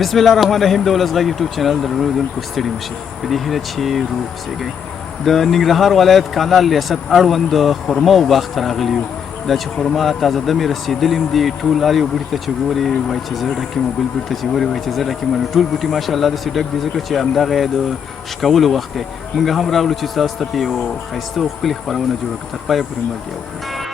بسم الله الرحمن الرحیم د ولس غږ یوټیوب چینل درلودونکو ستړي مشي په دې هیله چې روغ اوسئ. د ننګرهار ولایت کانال ریاست اړوند د خرماو باغ ته راغلي یو. دا چې خرما تازه دمې رسېدلي دي، ټول هر یو بوټي ته چې ګورې وایي چې زه ډک یم، بل بوټي ته چې ګورې وایي چې زه ډک یم. ټول بوټي ماشاءالله داسې ډک دي ځکه چې همدغه یې د شکولو وخت دی. موږ هم راغلو چې تاسو ته پرې یو ښایسته او ښکلې خپرونه جوړه کړو. تر پایه پورې ملګري وکړئ.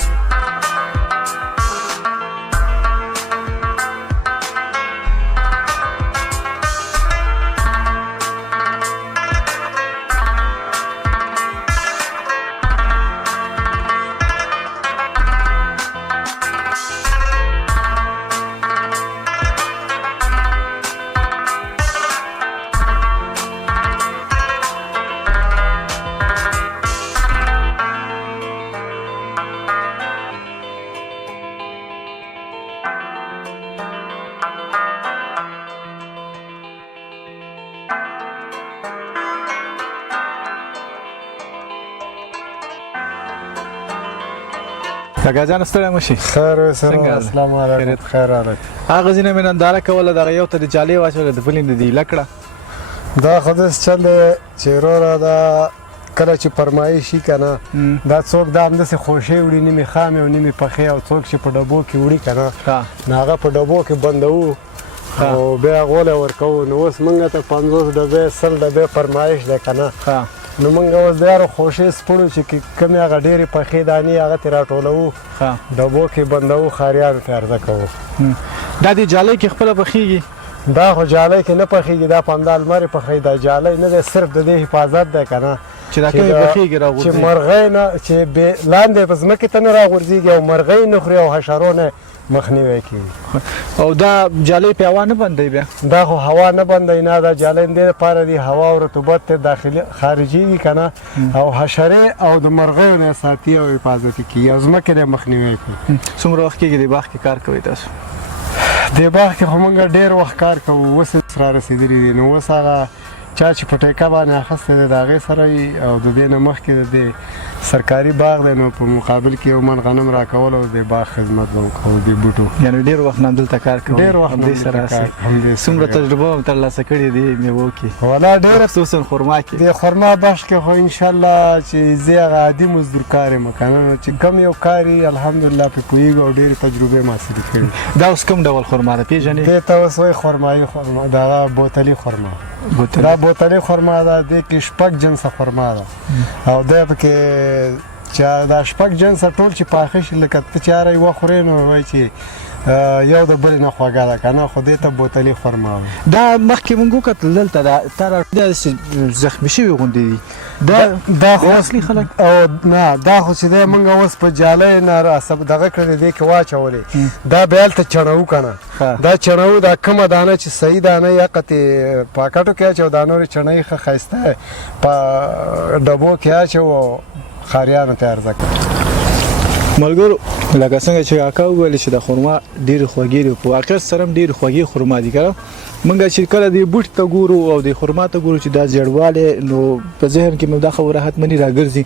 کاکا جان ستړی مه شئ. خیر اوسه. السلام علیکم. خیر راغلی. هغه ځینې مې ننداره کوله، دغه یو ته د جالۍ واچوله، د بلې نه د ایله کړه. دا خو داسې چل دی چې وروره دا کله چې فرمایش شي که نه دا څوک دا همداسې خوشې وړي، نیمې خامې او نیمې پخې، او څوک چې په ډبو کې وړي که نه نو هغه په ډبو کې بندوو او بیا غولی ورکوو. نو اوس موږ ته 50 ډبې 100 ډبې فرمایش دی که نه، نو موږ اوس د یارو خوشې سپړو چې کومې هغه ډېرې پخې دانې هغه ترې راټولوو، ډبو کې بندوو، ښاریانو ته عرضه کوو. دا د جالۍ کې خپله پخېږي؟ دا خو جالۍ کې نه پخېږي، دا په همدا لمرې پخېږي. دا جالۍ نه دی، صرف د دې حفاظت دی که نه، چې دا کومې پخېږي راغورځي، چې مرغۍ نه چې لاندې په ځمکې ته نه راغورځېږي او مرغۍ نه خوري او حشرو نه مخنیوی کوي. او دا جالۍ په هوا نه بندوي؟ بیا دا خو هوا نه بندوي، نه. دا جالۍ دې لپاره دی هوا او رطوبت ته داخلي خارجي که نه، او حشرې او د مرغیو نه ساتي او حفاظت کوي او ځمکې نه مخنیوی کوي. څومره وخت کېږي دې باغ کې کار کوئ تاسو؟ دې باغ کې خو موږ ډېر وخت کار کوو، اوس را رسېدلي دي. نو اوس هغه چا چې په ټیکه باندې اخیستی دی د هغې سره وي، او د دې نه مخکې د دې سرکاري باغ دی، نو په مقابل کې یو من غنم راکول او د باغ خدمت به وکړو د بوټو. یعنې ډېر وخت نه همدلته کار کوئ؟ ډېر وخت همدې سره څومره تجربه هم ترلاسه کړې دې میوو کې؟ والله ډېره، خصوصا خرما کې. د خرما بخش کې خو انشاءالله چې زه هغه عادي مزدور کار یم که نه، چې کم یو کار یې الحمدلله پرې پوهېږو او ډېرې تجربې مې حاصلې کړي. دا اوس کوم ډول خرما ده پیژنې؟ دې ته اوس وایي خرمایي خرما، دغه بوتلي خرما. دا بوتلي خرما ده، دې کې 6 جنسه خرما ده، او دی پکې چې دا 6 جنسه ټول چې پاخه شي لکه ته چې هره یوه خورې نو وایي چې یو د بلې نه خوږه ده که نه، خو دې ته بوتلي خرما وایي. دا مخکې مونږ وکتل دلته تا داسې زخمي شوي غوندې دي. دا خو اصلي خلک او نه، دا خو چې دی مونږ اوس په جالۍ نه دغه کړی دې کې واچولې، دا بیا هلته چڼوو که نه، دا چڼوو. دا کومه دانه چې صحیح دانه یا قطې پاکټو کې اچو، دا نورې چڼۍ ښه ښایسته په ډبو کې اچو او ښاریانو ته عرضه کړو. ملګرو لکه څنګه چې کاکا وویل چې د خرما ډېرې خوږې دي، په واقعیت سره هم ډېرې خوږې خرما دي که نه. موږ چې کله دې بوټي ته ګورو او د خرما ته ګورو چې دا زیړوالی، نو په ذهن کې مې دا خبره حتمني راګرځي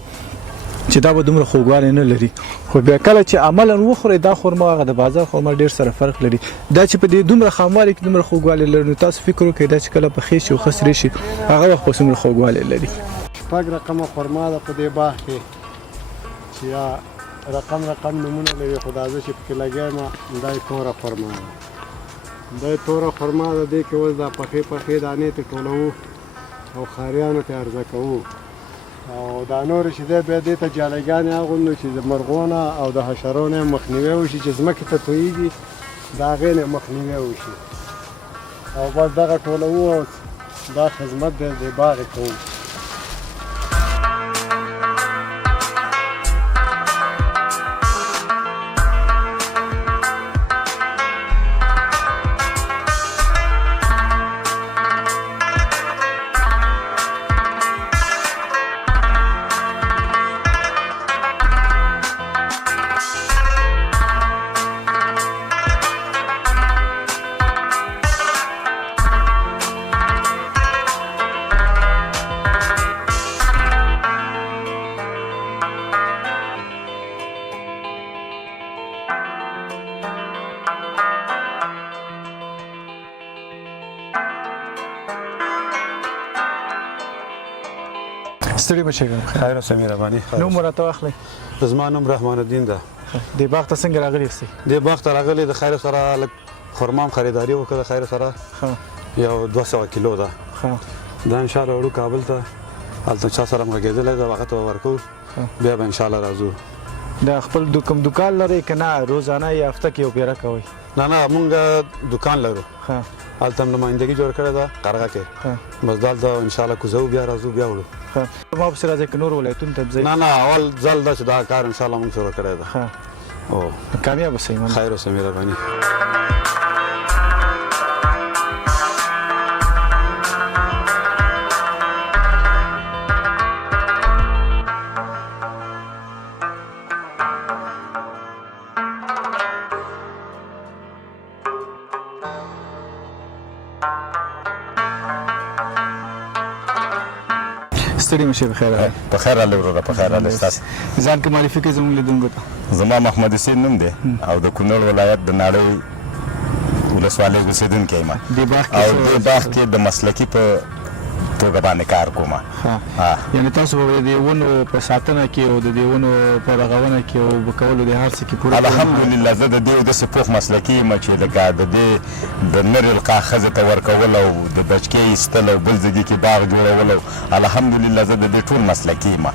چې دا به دومره خوږوالی نه لري. خو بیا کله چې عملاً وخورئ دا خرما، هغه د بازار خرما ډېر سره فرق لري. دا چې په دې دومره خاموالي کې دومره خوږوالی لري، نو تاسو فکر وکړئ دا چې کله پخې شي او ښه سرې شي هغه وخت به څومره خوږوالی لري. 6 رقمه خرما ده په دې باغ کې، چې یا رقم نمونه لري، خو دا زه چې پکې لګیا یم دا یې توره خرما ده. دا یې توره خرما ده، دې کې اوس دا پخې دانې ته ټولوو او ښاریانو ته عرضه کوو. او دا نورې چې دی بیا دې ته جالۍ اغوندو چې د مرغو نه او د حشرو نه مخنیوی وشي، چې ځمکې ته تویېږي د هغې نه مخنیوی وشي. او بس دغه ټولوو او دا خدمت دی د باغ یې کوو. ستړي مشه کوم خیر اوسه مهرباني نو مرته واخلئ زما نوم رحمان الدین ده د باغ ته څنګه راغلی یاستئ دې باغ ته راغلی د خیر سره لږ خرما هم خریداري وکړه د خیر سره یو 200 کیلو ده دا ان شاء الله وړو کابل ته هلته چا سره مغږېدلی ده هغه ته به ورکوو بیا به ان شاء الله راځو د خپل کوم دوکان لرئ که نه روزانه یا هفته کې یو پیره کوئ نه مونږ دوکان لرو هلته هم نمایندګي جوړ کړې ده قرغه کې بس دلته ان شاء الله کوزو بیا راځو بیا وړو ما پسې راځئ که نور ولایتونو ته ځئ نه اول ځل ده چې دا کار ان شاء الله مونږ شروع کړی ده او کامیاب اوسئ خیر اوسه مهرباني ستړي مشه بخیر په خیر راغلی وروره په خیر راغلی ستاسې ځان که معرفي کړئ زموږ لیدونکو ته زما محمد حسین نوم دی او د کونړ ولایت د ناړۍ ولسوالۍ اوسېدونکی یم او دې باغ کې د مسلکي په توګه باندې کار کوم یعنې تاسو به د ونو په ساتنه کې او د دې ونو په رغونه کې او په کولو د هر څه کې پوره الحمدلله زه د دې داسې پوخ مسلکي یم چې لکه د دې د نرې القاح ښځې ته ورکول او د بچکۍ ایستل او بل ځای کې باغ جوړول او الحمدلله زه د دې ټول مسلکي یم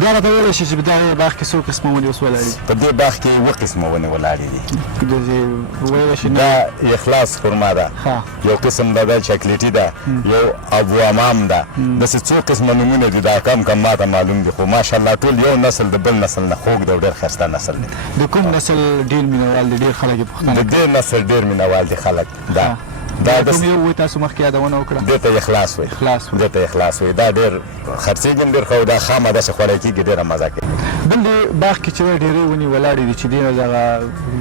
بیا راته وویلی شي چې په دغه باغ کې څو قسمه ونې اوس ولاړې په دې باغ کې 7 قسمه ونې ولاړې دي دا اخلاص خرما ده یو قسم ده چاکلیټي ده یو ابو امام ده داسې څو قسمه نومونه دي دا کم ماته معلوم دي خو ماشاءالله ټول یو نسل د بل نسل نه خوږ دی او ډېر ښایسته نسل دی د کوم نسل ډېر مینهوال دي ډېر خلک یې پوښتنه د دې نسل ډېر مینهوال دي خلک دا کوم یو وایي تاسو مخکې یادونه وکړه دې ته اخلاص وایي دا ډېر خرڅېږي هم ډېر ښه او دا خامه داسې خوړی کېږي ډېره مزه کوي بل دې باغ کې چې ډېرې ونې ولاړې دي چې دې نه دغه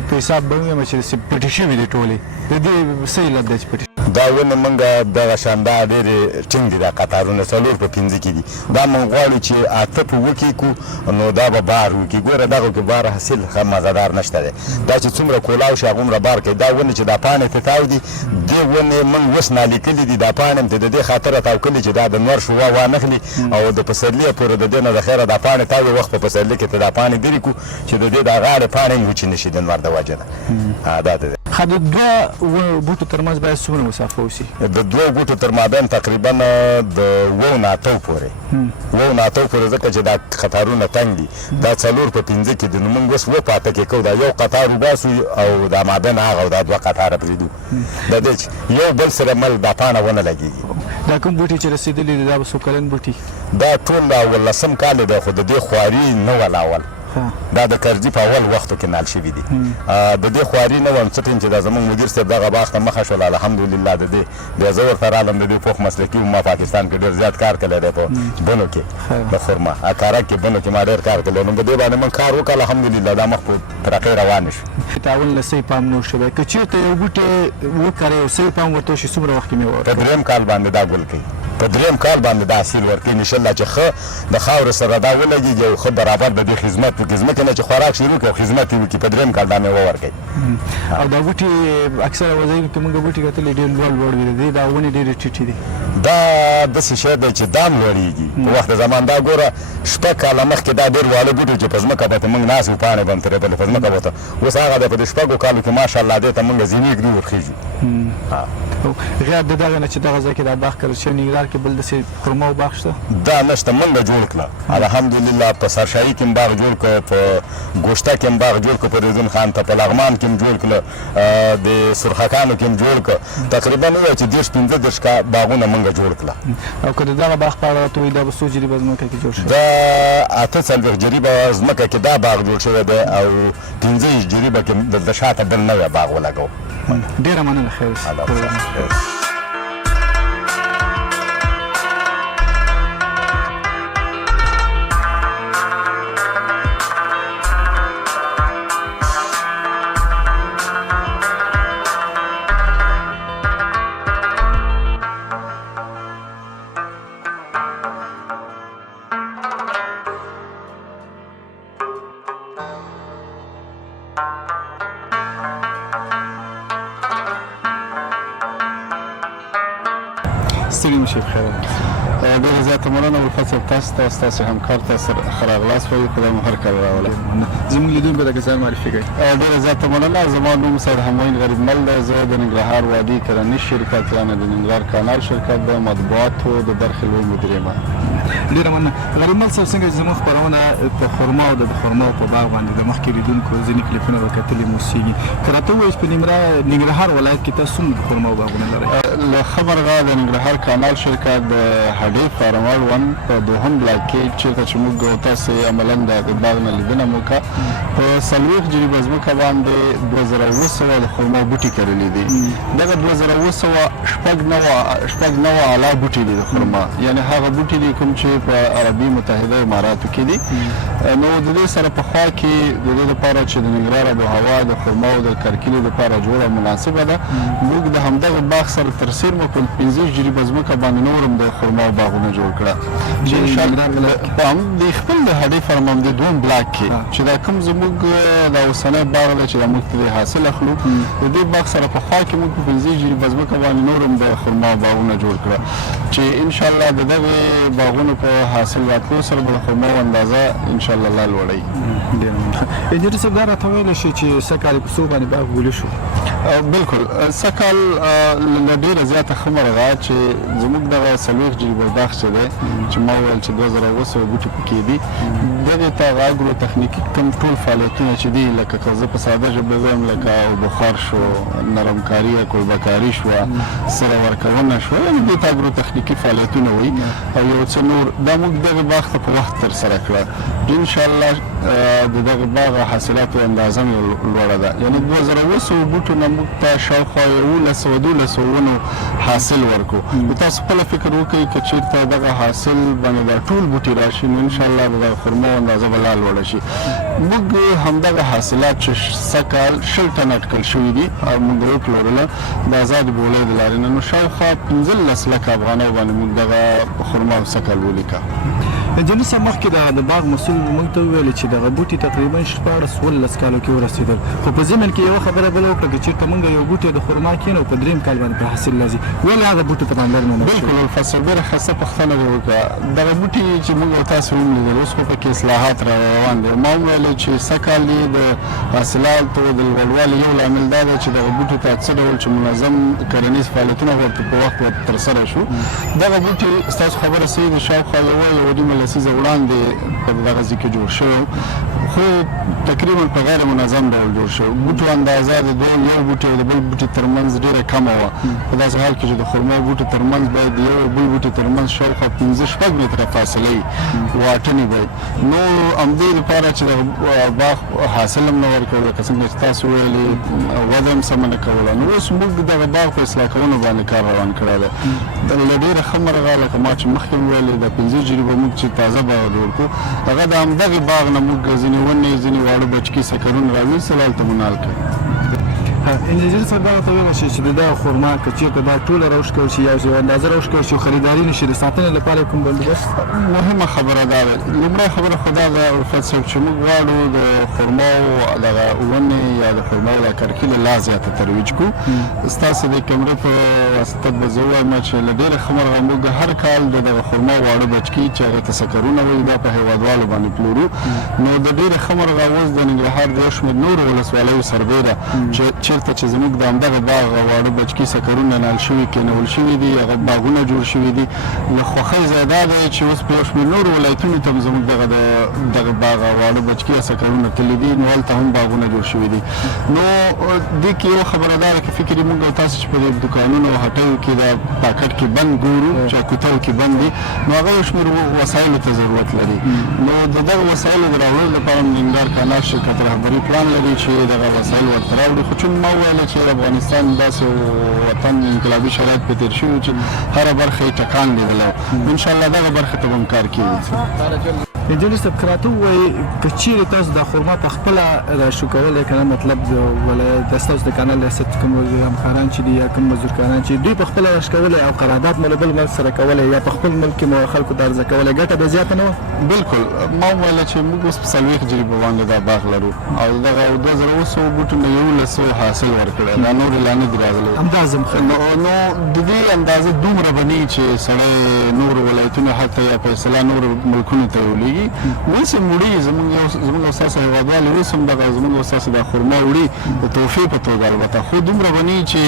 په حساب به ووایم چې داسې پټې شوي دي ټولې د دې څه علت دی چې پټې دا ونې موږ دغه شان دا ډېرې ټینګ دي دا قطارونه 4 په 5 کې دي دا موږ غواړو چې 8 په 7 کې کړو نو دا به بار وکړي ګوره دغه کې بار حاصل ښه مزهدار نشته دی دا چې څومره کولاو شي هغومره بار کوي دا ونې چې دا پاڼې ته تاو دي دې ونې موږ اوس نالیکلي دي دا پاڼې هم د دې خاطره تاو کړي چې دا د نور شوه وانخلي او د پسرلي پورې د دې نه د خیره دا پاڼې تاوي وخت په پسرلي کې ته دا پاڼې ګرې کړو چې د دې دا غاړې پاڼې هم وچې نه شي د نور د وجې نه دا دی ښه د دوه بوټو ترمنځ باید څومره مسافه وشي د دوه بوټو تر مابین تقریبا د 7 نه 8 پورې 7 نه 8 پورې ځکه چې دا قطارونه تنګ دي دا 4 په 5 کې دي نو موږ اوس 7 په 8 کې کوو دا یو قطار وباسو او دا مابین هغه او دا 2 قطاره پرېږدو د دې یو بل سره مل دا پاڼه ونه لګېږي دا کوم بوټي چې رسېدلي دي دا به څو کلن بوټي دا ټول 18 کال دی خو د دې خواري نه ول اول دا د کرزي په اول وختو کې نال شوي دي د دې خواري نه وم څه ټیم چې دا زموږ مدیر صاحب دغه باغ ته مخه شول الحمدلله د دې بیا زه ورته رالم د دې پوخ مسلکي ما پاکستان کې ډېر زیات کار کړی دی په بنو کې د خرما کارک کې بنو کې ما ډېر کار کړی نو په دې باندې موږ کار وکړ الحمدلله دا مخ په ترقۍ روان شو تعاون له صحیح پام نور شوی که چېرته یو بوټی وکرئ او صحیح پام ورته وشي څومره وخت کې مېوه ورکوي په 3 کال باندې دا ګل کوي په 3 کال باندې دا حاصل ورکوي انشاءالله چې ښه د خاورې سره دا ولګېږي او ښه برابر د دې خدمت وکړي ځمکې نه چې خوراک شروع کړي او خدمت یې وکړي په 3 کال دا مېوه ورکوي او دا بوټي اکثره وځایونو کې موږ بوټي کتلي ډېر لوړ وي د دې دا ونې ډېرې ټیټې دي دا داسې شی دی چې دام لوړېږي په وخت زمان دا ګوره 6 کاله مخکې دا ډېر واړه بوټي چې په ځمکه به ته موږ ناست وو پاڼې به هم ترېدلې په ځمکه به ته اوس هغه دی په دې 6 کالو کې ماشاءالله دې ته موږ زینې ږدو ورخېږو غیر د دغه نه چې دغه ځای کې دا باغ کرل شوی ننګرهار کې بل داسې خرما باغ شته دا نشته موږ جوړ کړه الحمدلله په سرشاهي کې هم باغ جوړ کړه په ګوشته کې هم باغ جوړ کړه په رضوان خان ته په لغمان کې هم جوړ کړه د سرخکانو کې هم جوړ کړه تقریبا ووایه چې 10-15 باغونه موږ جوړ کړه او که د دغه باغ په اړه ته وایي دا به څو جریبه ځمکه کې جوړ شوی دا 48 جریبه ځمکه کې دا باغ جوړ شوی دی او 15 جریبه کې د شاته بل نوی باغ ولګو ډېره مننه خیر ستړي مشي بخیر ډېره زیاته مننه الفت صاحب، تاسو ته ستاسو همکار ته ښه راغلاست وایو، خدای مو هر کله راوله. زموږ لیدونکو ته که ځان معرفي کړئ. ډېره زیاته مننه. زما نوم سید همایون غریب مل دی. زه د ننګرهار وادي کرنیز شرکت یعنې د ننګرهار کانال شرکت د مطبوعاتو د برخې لوی مدیر یم. ډېره مننه. غریب مل صاحب، څنګه چې زموږ خپرونه په خرما او د خرما په باغ باندې د مخکې لیدونکو ځینې کلیپونه به کتلي مو اوسېږي، که راته ووایئ چې په ننګرهار ولایت کې تاسو څومره خرما او باغونه لرئ؟ له خبرغه د ننګرهار کانال شرکت د هډې فارم اړوند په دوهم بلاک کې چېرته چې موږ تاسې عملاً د باغ نه لیدنه مو وکړه، په 40 جریبه ځمکه باندې 2700 د خرما بوټي کرلي دي. دغه 2700 شپږ نوع اعلی بوټي دي د خرما، یعنې هغه بوټي دي کوم چې په عربي متحده اماراتو کې دي. نو د دې سره په خوا کې د دې لپاره چې د ننګرهار آب و هوا د خرما او د کرکیلې لپاره جوړه مناسبه ده، موږ د همدغه باغ سره تر سیر مو په 50 جریبه ځمکه باندې نور هم د خرما باغونه جوړ کړه چې په هم د خپل د هډې فارم هم د دویم بلاک کې چې دا کوم زموږ د اوسنی باغ دی چې دا موږ ترې حاصل اخلو، د دې باغ سره په خوا کې موږ په 50 جریبه ځمکه باندې نور هم د خرما باغونه جوړ کړه چې انشاءالله د دغې باغونو په حاصل راتلو سره به د خرما اندازه انشاءالله لا لوړوي. انجینر صاحب، دا راته ویلی شي چې سږ کال په څو باندې باغ ګولې شو؟ بالکل سږ کال له ډېره زیاته ښه مرغه چې زموږ دغه 40 جریبه باغ چې دی چې ما وویل چې 2700 بوټي پکې دي، دغې ته هغه اګرو تخنیکي کوم ټول فعالیتونه چې دي لکه که زه په ساده ژبه ووایم لکه بخار شو، نرمکاري یا کلبهکاري شوه، سره ورکونه شوه، یعنې دې ته اګرو تخنیکي فعالیتونه وایي او یو څه نور. دا موږ دغې باغ ته په وخت ترسره کړه. انشاءالله د دغه باغ حاصلاتو اندازه مې لوړه ده، یعنې 2700 بوټو نه موږ ته شاوخوا 1100 ونو حاصل ورکړو. نو تاسو خپله فکر وکړئ که چېرته دغه حاصل باندې دا ټول بوټي راشي نو انشاءالله د دغه خرما اندازه به لا لوړه شي. موږ همدغه حاصلات چې سږ کال 20 ټنه اټکل شوي دي او موږ وپلورله د ازادې بولۍ د لارې نه، نو شاوخوا 15 لکه افغانیو باندې موږ دغه خرما سږ کال ولیکه. انجینر صاحب، مخکې د باغ مسؤل موږ ته وویل چې دغه بوټي تقریبا 14 کالو کې ورسېدل، خو په ضمن کې یوه خبره بله وکړه که چېرته موږ یو بوټی د خرما کېنو په 3 کال باندې په حاصل راځي، ولې هغه بوټي ته پاملرنه نه بالکل الفصل ډېره ښایسته پوښتنه دې وکړه. دغه بوټي چې موږ او تاسو ولیدل اوس خو پکې اصلاحات روان دي. ما وویل چې سږ کال یې د حاصلاتو د لوړوالي یو لامل دا ده چې دغه بوټي ته څه ډول چې منظم کرنیز فعالیتونه ورته په وخت ترسره شو. دغه بوټي ستاسو خبره صحیح ده، شاوخوا یوه نیمه لسیزه وړاندې په دغه ځای کې جوړ شوی، خو تقریبا په غیر منظم ډول جوړ شوی. بوټو اندازه د یو بوټي او د بل بوټي ترمنځ ډېره کمه وه، په داسې حال کې چې د خرما بوټي ترمنځ باید د یو او بل بوټي ترمنځ شاوخوا 15-16 متره فاصله وي، واټنې باید. نو همدې لپاره چې د باغ حاصل هم نه ورکوي، لکه څنګه چې تاسو ویلې وده هم سمه نه کوله. نو اوس موږ دغه باغ په اصلاح کولو باندې کار روان کړی دی. له ډېره ښه مرغه لکه ما چې مخکې مې ویلې د 15 جریبه موږ چې تازه باغ جوړ کړو، هغه د همدغې باغ نه موږ ځینې ونې ځینې واړه بچکي سکرونه راویستل هلته منال کړ. انجینر صاحب، دا راته ویلی شي چې د دغه خرما که چېرته دا ټوله راوښکول شي یا یو اندازه راوښکول شي او خریداري نه شي، د ساتنې لپاره کوم بندوبست؟ مهمه خبره دا ده، لومړی خبره خو دا ده الفت صاحب چې موږ غواړو د خرماو دغه ونې یا د خرماو دا کرکیله لا زیاته ترویج کړو. ستاسو د کیمرې په واسطه به زه ووایم چې له ډېره ښه مرغه موږ هر کال د دغه خرما واړه بچکي چې هغې ته سکرونه وایي دا په هېوادوالو باندې پلورو. نو د ډېره ښه مرغه اوس د ننګرهار د یو شمېر نورو ولسوالیو سربېره چېرته چې زموږ د همدغه باغ واړه بچکي سکرونه نال شوي کېنول شوي دي، هغه باغونه جوړ شوي دي. له خوښۍ ځای دا دی چې اوس په یو شمېر نورو ولایتونو ته هم زموږ دغه باغ واړه بچکي یا سکرونه تللي دي، نو هلته هم باغونه جوړ شوي دي. نو دې کې یوه خبره دا ده که فکر یې موږ او تاسو چې په دې دوکانونو او هټیو کې دا پاکټ کې بند ګورو چې کوتل کې بند دي، نو هغه یو شمېر وسایلو ته ضرورت لري. نو د دغه وسایلو د راوړلو لپاره ننګرهار کانال شرکت رهبري پلان لري چې دغه وسایل ورته راوړي. خو چون ما وویل چې افغانستان داسې وطن انقلابي شرایط په تېر شوي چې هره برخه یې ټکان لیدلی، انشاءالله دغه برخې ته به هم کار کېږي. انجینر صاحب کراته وایي که چیرې تاسو دا خرما په خپله راشو کولی که نه مطلب د ستاسو د کانال ریاست کوم همکاران چې دي یا کوم مزدورکاران چې دوی په خپله راشو کولی او قرارداد مو له بل ملک سره کولی یا په خپل ملک کې مو خلکو ته عرضه کولی ګټه به زیاته نه وه؟ بالکل ما وویله چې موږ اوس په 40 جریبه باندې دا باغ لرو او دغه 2000 بوټو نه 1100 حاصل ورکړی دا نور لا نه دي راغلي همداسې نو د دې اندازه دومره به نه چې سړی نور ولایتونه حتی یا فیصله نور ملکونو ته ولیږي اوس هم وړي زموږ او ستاسو هېوادوال اوس هم دغه زموږ او ستاسو دا خرما وړي د تحفې په توګه البته خو دومره به نه چې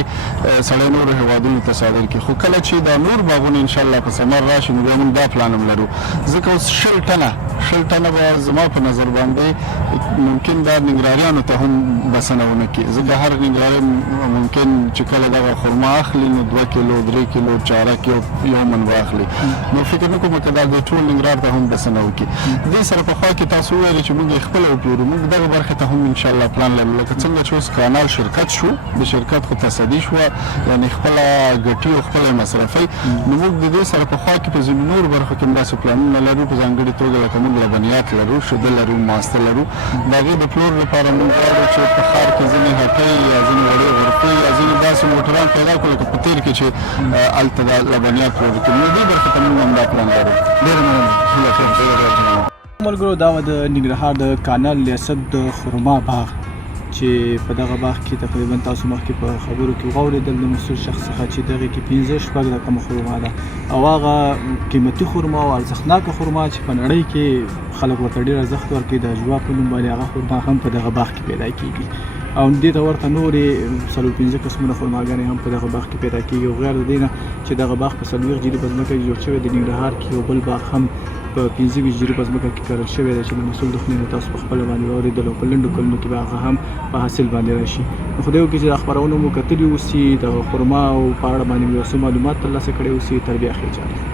سړی نور هېوادونو ته صادر کړي خو کله چې دا نور باغونه انشاءالله په ثمر راشي نو بیا موږ دا پلان هم لرو ځکه اوس 10 ټنه به زما په نظر باندې ممکن دا ننګراریانو ته هم بسنه ونه کړي ځکه هر ننګراری ممکن چې کله دغه خرما اخلي نو 2 کیلو 3 کیلو چارک یو من واخلي نو فکر نه کوم چې دا د ټول ننګرهار ته هم بسنه وکړي دې سره په خوا کې تاسو وویل چې موږ خپل وپلورو موږ دغه برخه ته هم انشاءالله پلان لرو لکه څنګه چې اوس کانال شرکت شو د شرکت خو تصدي شو یعنی خپل ګټي او خپل مصرفي نو موږ د دې سره په خوا کې په زمینور برخه کې داسې پلانونه لرو په ځانګړي توګه لکه موږ لبنیات لرو شوده لرو ماسته لرو د هغې د پلور لپاره موږ غواړو چې په ښار کې ځینې هټۍ یا ځینې وړې غرفې یا ځینې داسې موټران پیدا کړو لکه په تېر کې چې هلته دا لبنیات پلور کړي نو دې برخه ته موږ هم دا پلان لرو ډېره مننه ملګرو دا د ننګرهار د کانال ریاست د خرما باغ چې په دغه باغ کې تقریبا تاسو مخکې په خبرو کې واورېدل د مسؤل شخص څخه چې دغه کې 15 د کومه خرما ده او هغه قیمتي خرما او ارزښتناکه خرما چې په نړۍ کې خلک ورته ډېر ارزښت ورکوي د جوا په نوم باندې هغه خرما هم په دغه باغ کې پیدا کېږي او دې ته ورته نورې 15 قسمونه خرماګانې هم په دغه باغ کې پیدا کېږي او غیر د دې نه چې دغه باغ په 40 جریبه ځمکه کې جوړ شوی د ننګرهار کې یو بل باغ هم په 15 جریبه ځمکه کې کرل شوی دی چې د مسؤل د خولې نه تاسو په خپله باندې واورېدل او په لنډو کلونو کې به هغه هم په حاصل باندې راشي نو خدای وکړي چې د خپرونو مو کتلي اوسي د خرما او په اړه باندې مو یو څه معلومات ترلاسه کړي اوسي تر بیا ښې چاره